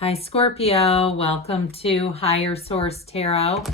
Hi Scorpio, welcome to Higher Source Tarot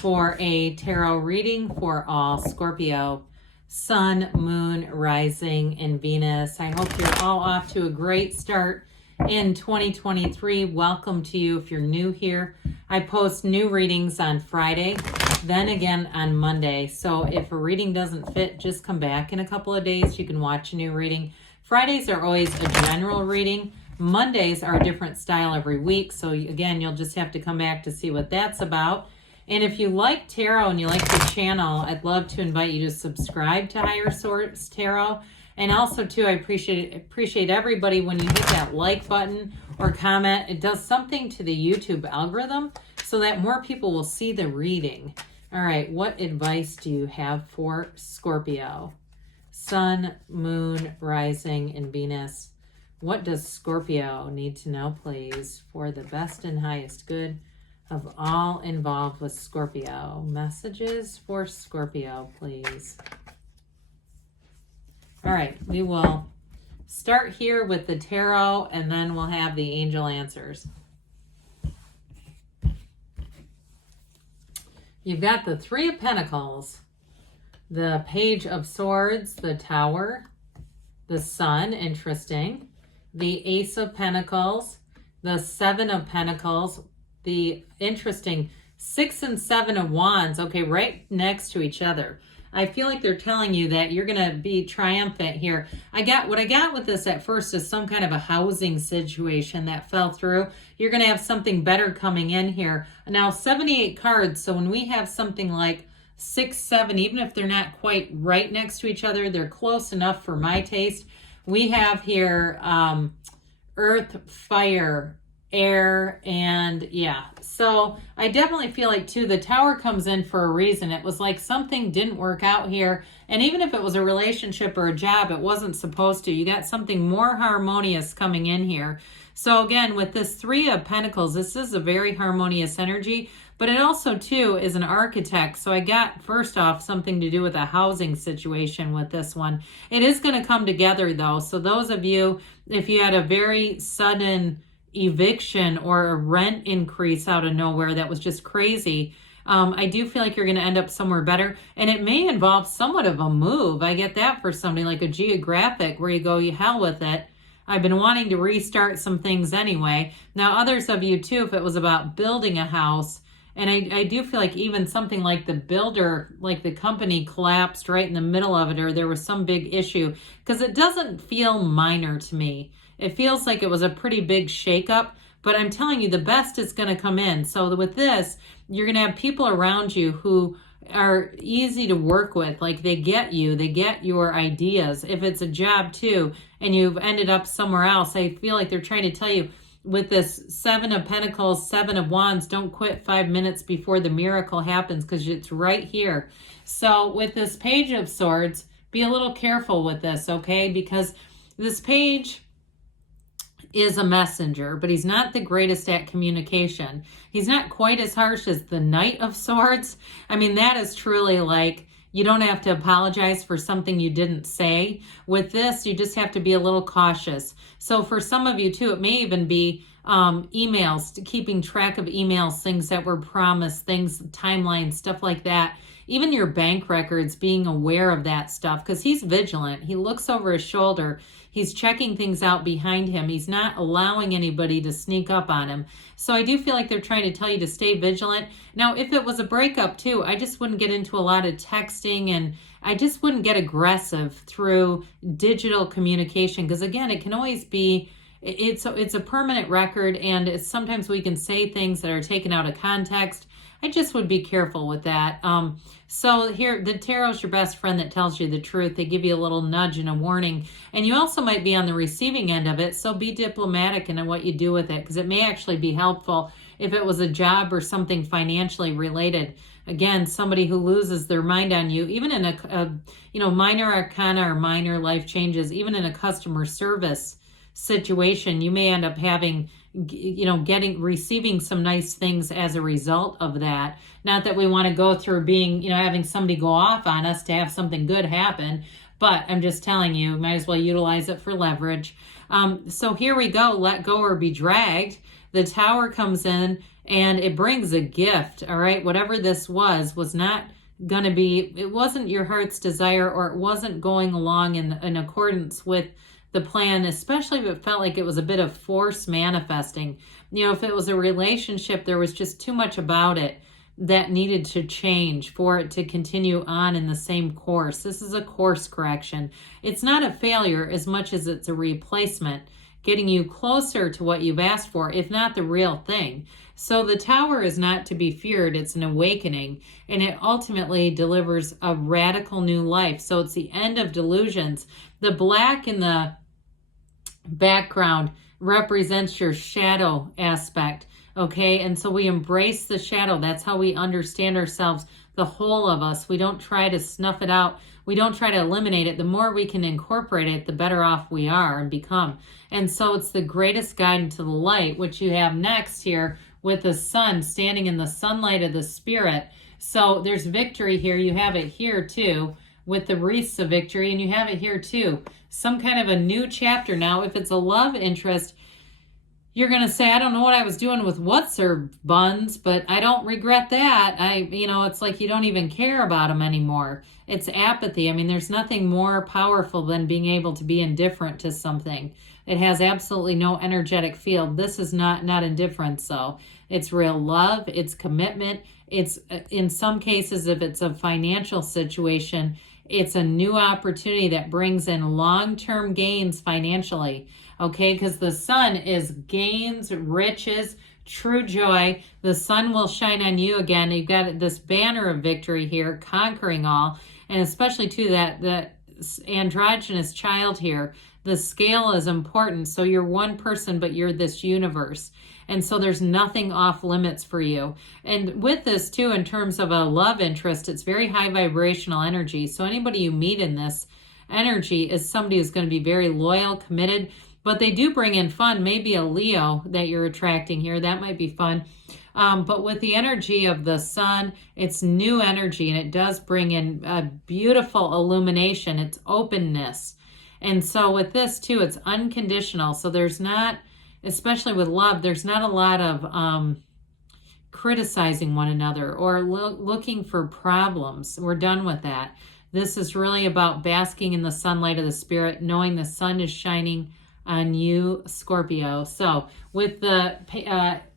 for a tarot reading for all Scorpio, Sun, Moon, Rising, and Venus. I hope you're all off to a great start in 2023. Welcome to you if you're new here. I post new readings on Friday, then again on Monday. So if a reading doesn't fit, just come back in a couple of days. You can watch a new reading. Fridays are always a general reading. Mondays are a different style every week. So again, you'll just have to come back to see what that's about. And if you like tarot and you like the channel, I'd love to invite you to subscribe to Higher Source Tarot. And also too, I appreciate everybody when you hit that like button or comment. It does something to the YouTube algorithm so that more people will see the reading. All right, what advice do you have for Scorpio? Sun, Moon, Rising, and Venus. What does Scorpio need to know, please, for the best and highest good of all involved with Scorpio? Messages for Scorpio, please. All right, we will start here with the tarot, and then we'll have the angel answers. You've got the Three of Pentacles, the Page of Swords, the Tower, the Sun, interesting. The Ace of Pentacles, the Seven of Pentacles, the interesting 6 and 7 of Wands, okay, right next to each other. I feel like they're telling you that you're going to be triumphant here. What I got with this at first is some kind of a housing situation that fell through. You're going to have something better coming in here. Now, 78 cards, so when we have something like 6, 7, even if they're not quite right next to each other, they're close enough for my taste. We have here earth, fire, air, and yeah. So I definitely feel like too, the Tower comes in for a reason. It was like something didn't work out here. And even if it was a relationship or a job, it wasn't supposed to. You got something more harmonious coming in here. So again, with this Three of Pentacles, this is a very harmonious energy. But it also, too, is an architect. So I got, first off, something to do with a housing situation with this one. It is going to come together, though. So those of you, if you had a very sudden eviction or a rent increase out of nowhere that was just crazy, I do feel like you're going to end up somewhere better. And it may involve somewhat of a move. I get that for somebody like a geographic where you go, you hell with it. I've been wanting to restart some things anyway. Now, others of you, too, if it was about building a house, and I do feel like even something like the builder, like the company collapsed right in the middle of it, or there was some big issue, because it doesn't feel minor to me. It feels like it was a pretty big shakeup, but I'm telling you, the best is going to come in. So with this, you're going to have people around you who are easy to work with. Like they get you, they get your ideas. If it's a job too, and you've ended up somewhere else, I feel like they're trying to tell you, with this 7 of Pentacles, 7 of Wands, don't quit 5 minutes before the miracle happens, because it's right here. So with this Page of Swords, be a little careful with this, okay? Because this page is a messenger, but he's not the greatest at communication. He's not quite as harsh as the Knight of Swords. I mean, that is truly like, you don't have to apologize for something you didn't say. With this, you just have to be a little cautious. So for some of you too, it may even be emails, keeping track of emails, things that were promised, things, timelines, stuff like that. Even your bank records, being aware of that stuff, because he's vigilant. He looks over his shoulder. He's checking things out behind him. He's not allowing anybody to sneak up on him. So I do feel like they're trying to tell you to stay vigilant. Now, if it was a breakup too, I just wouldn't get into a lot of texting, and I just wouldn't get aggressive through digital communication, because again, it can always be, it's a permanent record, and sometimes we can say things that are taken out of context. I just would be careful with that. So here, the tarot's your best friend that tells you the truth. They give you a little nudge and a warning. And you also might be on the receiving end of it, so be diplomatic in what you do with it, because it may actually be helpful if it was a job or something financially related. Again, somebody who loses their mind on you, even in a minor arcana or minor life changes, even in a customer service situation, you may end up having, receiving some nice things as a result of that. Not that we want to go through being, having somebody go off on us to have something good happen, but I'm just telling you, might as well utilize it for leverage. So here we go, let go or be dragged. The Tower comes in and it brings a gift, all right? Whatever this was not going to be, it wasn't your heart's desire, or it wasn't going along in accordance with the plan, especially if it felt like it was a bit of force manifesting. You know, if it was a relationship, there was just too much about it that needed to change for it to continue on in the same course. This is a course correction. It's not a failure as much as it's a replacement, getting you closer to what you've asked for, if not the real thing. So the Tower is not to be feared. It's an awakening, and it ultimately delivers a radical new life. So it's the end of delusions. The black in the background represents your shadow aspect, okay? And so we embrace the shadow. That's how we understand ourselves, the whole of us. We don't try to snuff it out. We don't try to eliminate it. The more we can incorporate it, the better off we are and become. And so it's the greatest guide into the light, which you have next here with the sun standing in the sunlight of the spirit. So there's victory here. You have it here too with the wreaths of victory, and you have it here too. Some kind of a new chapter. Now, if it's a love interest, you're going to say, I don't know what I was doing with what served buns, but I don't regret that. It's like you don't even care about them anymore. It's apathy. I mean, there's nothing more powerful than being able to be indifferent to something. It has absolutely no energetic field. This is not indifference, though. It's real love. It's commitment. It's, in some cases, if it's a financial situation, it's a new opportunity that brings in long-term gains financially, okay? Because the sun is gains, riches, true joy. The sun will shine on you again. You've got this banner of victory here, conquering all, and especially, too, that androgynous child here. The scale is important. So you're one person, but you're this universe. And so there's nothing off limits for you. And with this too, in terms of a love interest, it's very high vibrational energy. So anybody you meet in this energy is somebody who's going to be very loyal, committed, but they do bring in fun. Maybe a Leo that you're attracting here. That might be fun. But with the energy of the sun, it's new energy, and it does bring in a beautiful illumination. It's openness. And so with this too, it's unconditional. So there's not, especially with love, there's not a lot of criticizing one another or looking for problems. We're done with that. This is really about basking in the sunlight of the spirit, knowing the sun is shining on you, Scorpio. So with the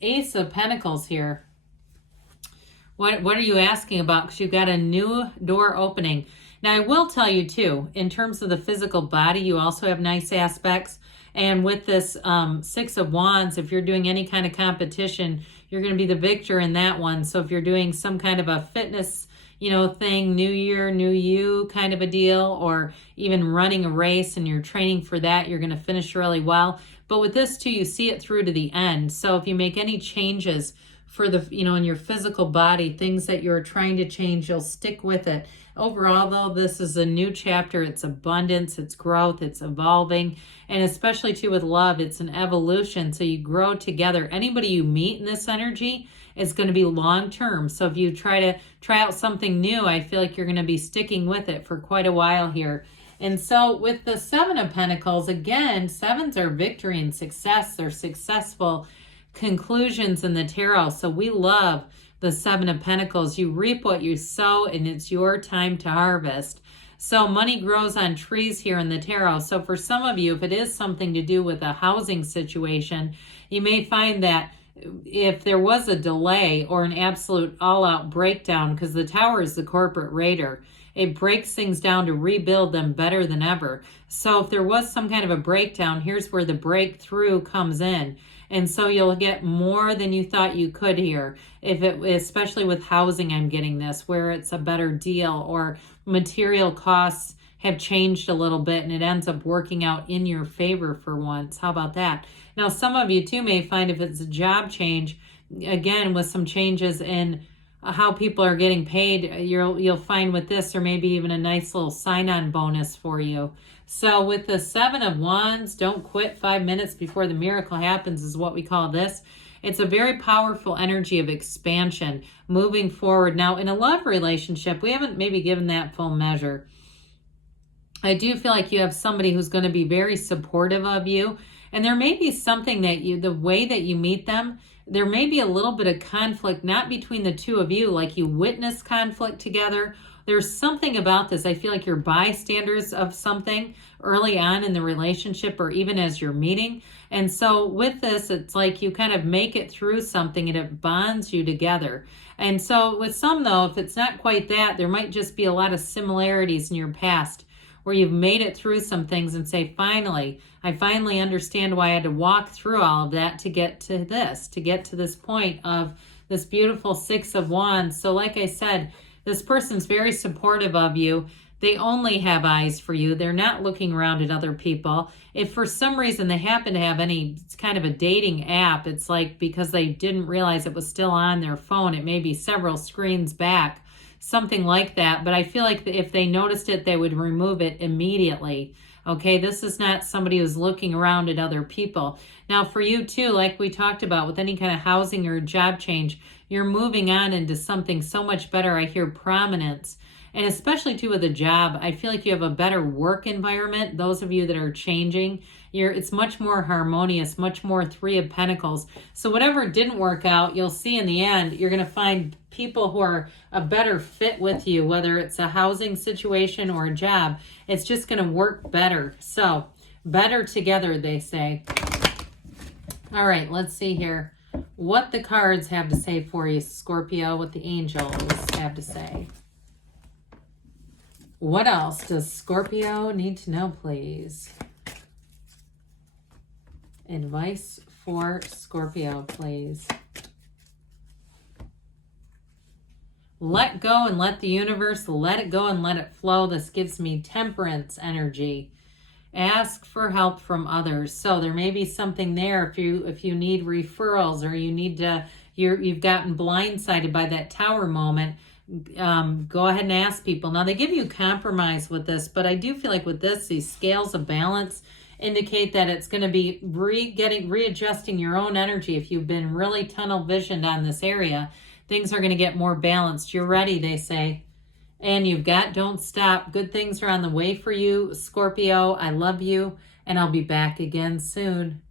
Ace of Pentacles here, what are you asking about? Because you've got a new door opening. Now, I will tell you, too, in terms of the physical body, you also have nice aspects. And with this Six of Wands, if you're doing any kind of competition, you're going to be the victor in that one. So if you're doing some kind of a fitness, thing, new year, new you kind of a deal, or even running a race and you're training for that, you're going to finish really well. But with this, too, you see it through to the end. So if you make any changes for the, in your physical body, things that you're trying to change, you'll stick with it. Overall, though, this is a new chapter. It's abundance, it's growth, it's evolving, and especially, too, with love, it's an evolution, so you grow together. Anybody you meet in this energy is going to be long-term, so if you try out something new, I feel like you're going to be sticking with it for quite a while here. And so with the Seven of Pentacles, again, sevens are victory and success. They're successful conclusions in the tarot, so we love the Seven of Pentacles. You reap what you sow, and it's your time to harvest. So money grows on trees here in the tarot. So for some of you, if it is something to do with a housing situation, you may find that if there was a delay or an absolute all-out breakdown, because the Tower is the corporate raider, it breaks things down to rebuild them better than ever. So if there was some kind of a breakdown, here's where the breakthrough comes in. And so you'll get more than you thought you could here. Especially with housing, I'm getting this, where it's a better deal or material costs have changed a little bit and it ends up working out in your favor for once. How about that? Now, some of you too may find if it's a job change, again, with some changes in how people are getting paid, you'll find with this, or maybe even a nice little sign-on bonus for you. So with the Seven of Wands, don't quit 5 minutes before the miracle happens is what we call this. It's a very powerful energy of expansion, moving forward. Now, in a love relationship, we haven't maybe given that full measure. I do feel like you have somebody who's going to be very supportive of you, And there may be something that the way that you meet them, there may be a little bit of conflict, not between the two of you, like you witness conflict together. There's something about this. I feel like you're bystanders of something early on in the relationship or even as you're meeting. And so with this, it's like you kind of make it through something and it bonds you together. And so with some, though, if it's not quite that, there might just be a lot of similarities in your past where you've made it through some things and say, finally, I finally understand why I had to walk through all of that to get to this point of this beautiful Six of Wands. So like I said, this person's very supportive of you. They only have eyes for you. They're not looking around at other people. If for some reason they happen to have any kind of a dating app, it's like because they didn't realize it was still on their phone. It may be several screens back. Something like that, but I feel like if they noticed it, they would remove it immediately. Okay, this is not somebody who's looking around at other people. Now for you too, like we talked about with any kind of housing or job change, you're moving on into something so much better. I hear prominence. And especially too with a job, I feel like you have a better work environment. Those of you that are changing, it's much more harmonious, much more Three of Pentacles. So whatever didn't work out, you'll see in the end, you're going to find people who are a better fit with you, whether it's a housing situation or a job. It's just going to work better. So better together, they say. All right, let's see here what the cards have to say for you, Scorpio, what the angels have to say. What else does Scorpio need to know, please? Advice for Scorpio, please. Let go and let the universe, let it go and let it flow. This gives me temperance energy. Ask for help from others. So there may be something there if you need referrals or you need to, you've gotten blindsided by that tower moment. Go ahead and ask people. Now they give you compromise with this, but I do feel like with this, these scales of balance indicate that it's going to be readjusting your own energy. If you've been really tunnel visioned on this area, things are going to get more balanced. You're ready, they say. And you've got don't stop. Good things are on the way for you, Scorpio. I love you, and I'll be back again soon.